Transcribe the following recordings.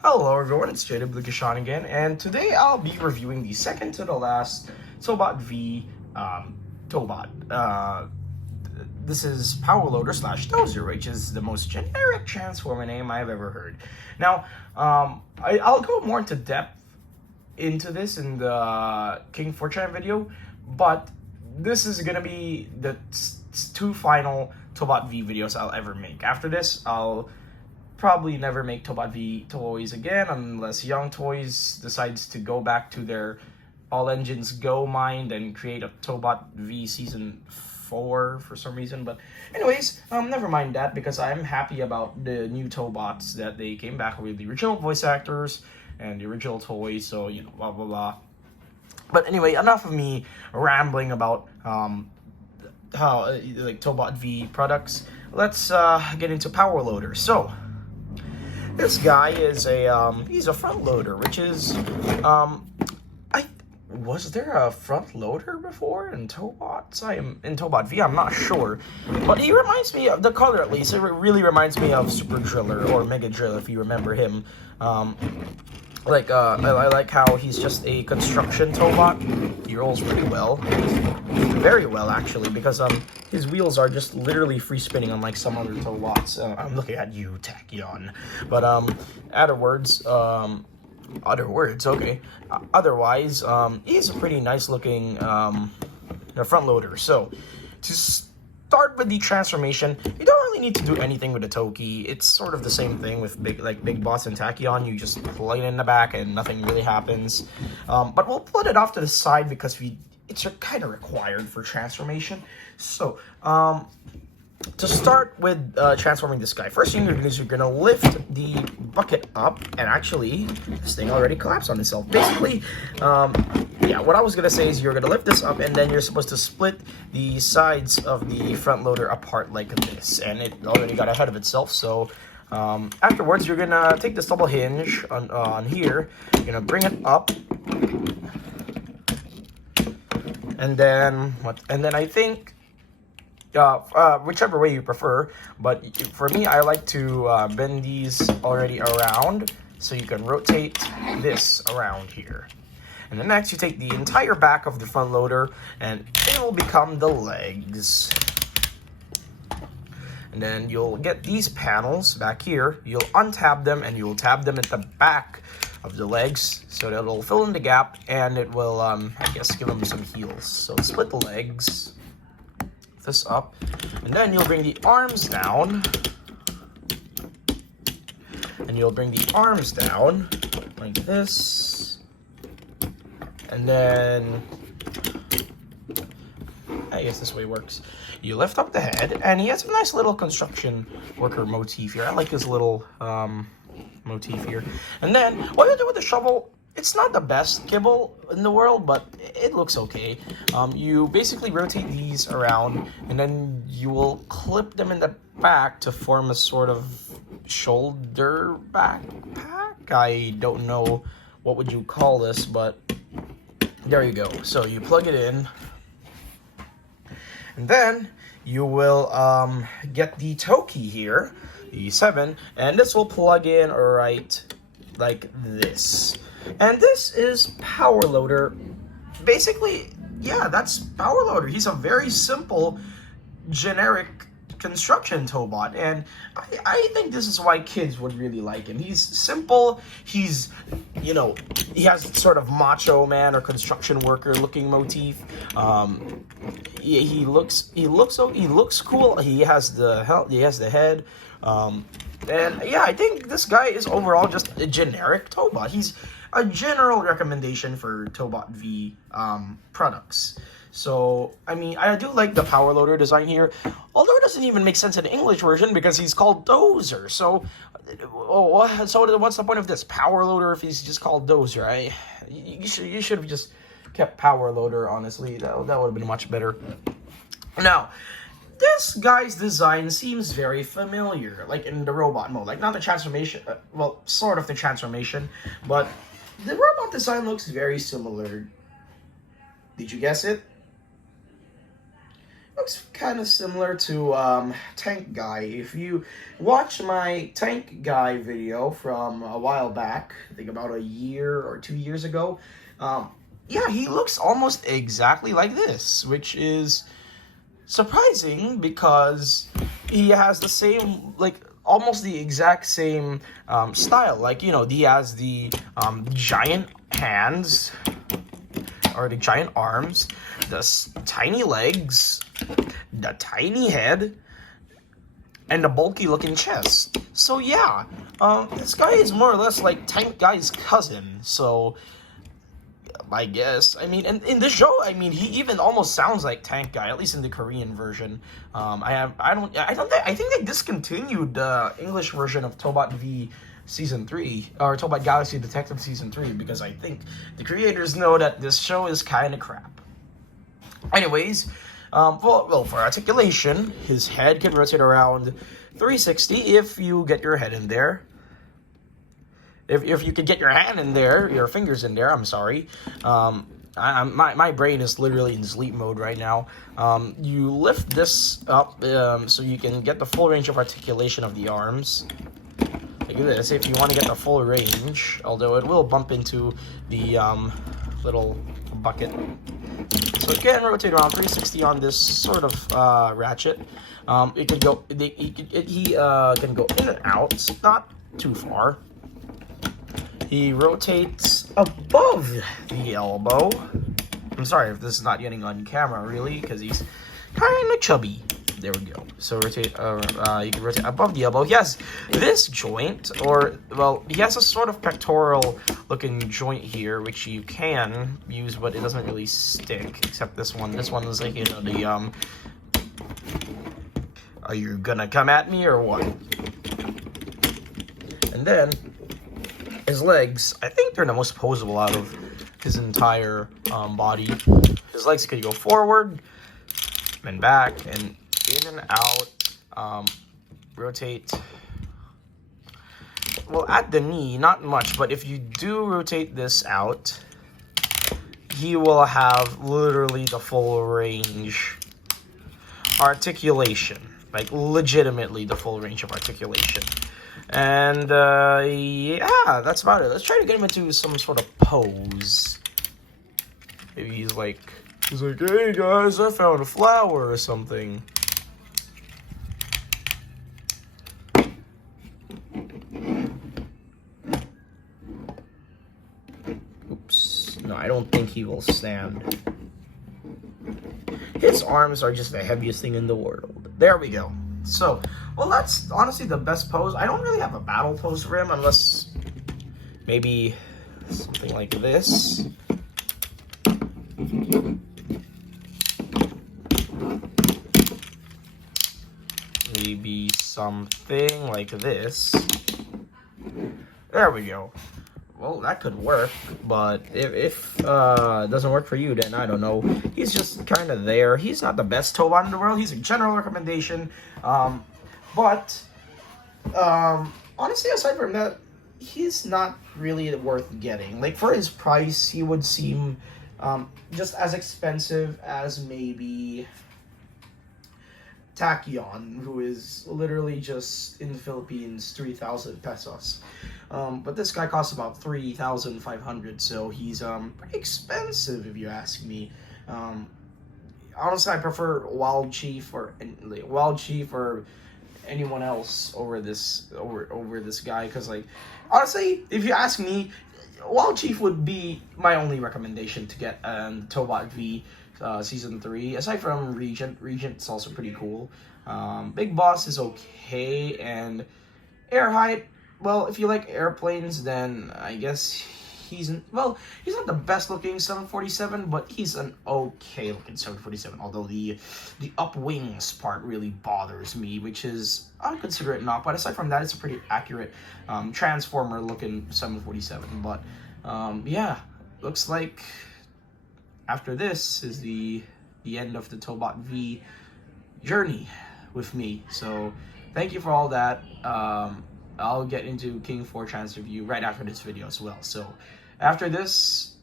Hello everyone, it's JW again, and today I'll be reviewing the second to the last Tobot V Tobot. This is Power Loader / Dozer, which is the most generic Transformer name I've ever heard. Now, I'll go more into depth into this in the King Fortran video, but this is gonna be the two final Tobot V videos I'll ever make. After this, I'll probably never make Tobot V toys again unless Young Toys decides to go back to their all engines go mind and create a Tobot V season 4 for some reason. But anyways, never mind that, because I'm happy about the new Tobots that they came back with the original voice actors and the original toys, so you know, blah blah blah. But anyway, enough of me rambling about how like Tobot V products. Let's get into Power Loader. So this guy is he's a front loader, which is was there a front loader before in Tobots? In Tobot V, I'm not sure, but he reminds me of the color, at least. It really reminds me of Super Driller or Mega Drill, if you remember him. I like how he's just a construction Tobot. He rolls pretty well, very well actually, because his wheels are just literally free spinning, unlike some other Tobots. I'm looking at you, Tachyon. But otherwise, he's a pretty nice looking front loader. So to start with the transformation, you don't really need to do anything with the Toki. It's sort of the same thing with Big Boss and Tachyon. You just plug it in the back and nothing really happens. But we'll put it off to the side because it's kind of required for transformation. So to start with transforming this guy, first thing you're going to do is you're going to lift the bucket up, and actually this thing already collapsed on itself. Basically, yeah, what I was going to say is you're going to lift this up, and then you're supposed to split the sides of the front loader apart like this, and it already got ahead of itself. So afterwards, you're going to take this double hinge on here, you're going to bring it up, and then I think whichever way you prefer, but for me, I like to bend these already around, so you can rotate this around here. And then next, you take the entire back of the front loader, and it will become the legs. And then you'll get these panels back here. You'll untab them, and you'll tab them at the back of the legs, so that it'll fill in the gap, and it will, I guess, give them some heels. So split the legs. This up, and then you'll bring the arms down, and you'll bring the arms down like this, and then I guess this way works. You lift up the head, and he has a nice little construction worker motif here. I like his little motif here. And then what you do with the shovel, it's not the best kibble in the world, but it looks okay. You basically rotate these around, and then you will clip them in the back to form a sort of shoulder backpack. I don't know what would you call this, but there you go. So you plug it in, and then you will get the Toki here, the 7, and this will plug in right like this. And this is Power Loader. Basically, yeah, that's Power Loader. He's a very simple, generic construction Tobot, and I think this is why kids would really like him. He's simple. He's, you know, he has sort of macho man or construction worker looking motif. He looks cool. He has the head. And yeah, I think this guy is overall just a generic Tobot. He's a general recommendation for Tobot V products. So, I mean, I do like the Power Loader design here, although it doesn't even make sense in the English version because he's called Dozer. So what's the point of this Power Loader if he's just called Dozer? You should have just kept Power Loader, honestly. That would have been much better. Now, this guy's design seems very familiar, like in the robot mode. Like, not the transformation, well, sort of the transformation, but the robot design looks very similar. Did you guess it? looks kind of similar to Tank Guy. If you watch my Tank Guy video from a while back, I think about a year or 2 years ago, yeah, he looks almost exactly like this, which is surprising because he has the same, like, almost the exact same style. Like, you know, he has the giant hands, or the giant arms, the tiny legs, the tiny head, and the bulky looking chest. So yeah, this guy is more or less like Tank Guy's cousin. So I guess, I mean, in this show, I mean, he even almost sounds like Tank Guy, at least in the Korean version. I think they discontinued the English version of Tobot V Season 3, or Tobot Galaxy Detective Season 3, because I think the creators know that this show is kind of crap. Anyways, well, for articulation, his head can rotate around 360 if you get your head in there. If you could get your hand in there, your fingers in there, I'm sorry. My brain is literally in sleep mode right now. You lift this up so you can get the full range of articulation of the arms. Like this, if you want to get the full range, although it will bump into the little bucket. So it can rotate around 360 on this sort of ratchet. It can go, he can go in and out, not too far. He rotates above the elbow. I'm sorry if this is not getting on camera, really, because he's kind of chubby. There we go. So rotate. You can rotate above the elbow. He has this joint, or well, he has a sort of pectoral-looking joint here, which you can use, but it doesn't really stick. Except this one. This one is like, you know, the Are you gonna come at me or what? And then his legs, I think they're the most posable out of his entire body. His legs could go forward and back and in and out. Rotate. Well, at the knee, not much, but if you do rotate this out, he will have literally the full range. Articulation. Like, legitimately the full range of articulation. And, yeah, that's about it. Let's try to get him into some sort of pose. Maybe he's like, hey guys, I found a flower or something. Oops. No, I don't think he will stand. His arms are just the heaviest thing in the world. There we go. So, well, that's honestly the best pose. I don't really have a battle pose for him unless maybe something like this. Maybe something like this. There we go. Well, that could work, but if it doesn't work for you, then I don't know. He's just kind of there. He's not the best Tobot in the world. He's a general recommendation. But honestly, aside from that, he's not really worth getting. Like, for his price, he would seem just as expensive as maybe Tachyon, who is literally just in the Philippines 3,000 pesos. But this guy costs about 3,500, so he's pretty expensive if you ask me. Honestly, I prefer Wild Chief or anyone else over this guy, because, like, honestly, if you ask me, Wild Chief would be my only recommendation to get Tobot V Season 3. Aside from Regent's also pretty cool. Big Boss is okay, and Air Height, well, if you like airplanes, then I guess he's not the best looking 747, but he's an okay looking 747, although the up wings part really bothers me, which is, I would consider it not, but aside from that, it's a pretty accurate transformer looking 747. But yeah, looks like after this is the end of the Tobot V journey with me. So thank you for all that. I'll get into King Fortran's review right after this video as well. So after this,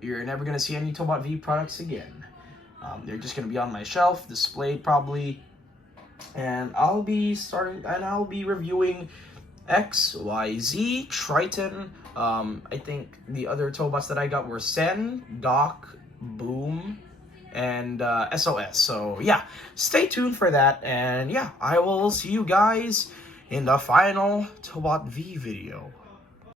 you're never going to see any Tobot V products again. They're just gonna be on my shelf, displayed probably, and I'll be reviewing X, Y, Z, Triton. I think the other Tobots that I got were Sen, Doc, Boom, and SOS. So yeah, stay tuned for that, and yeah, I will see you guys in the final Tobot V video.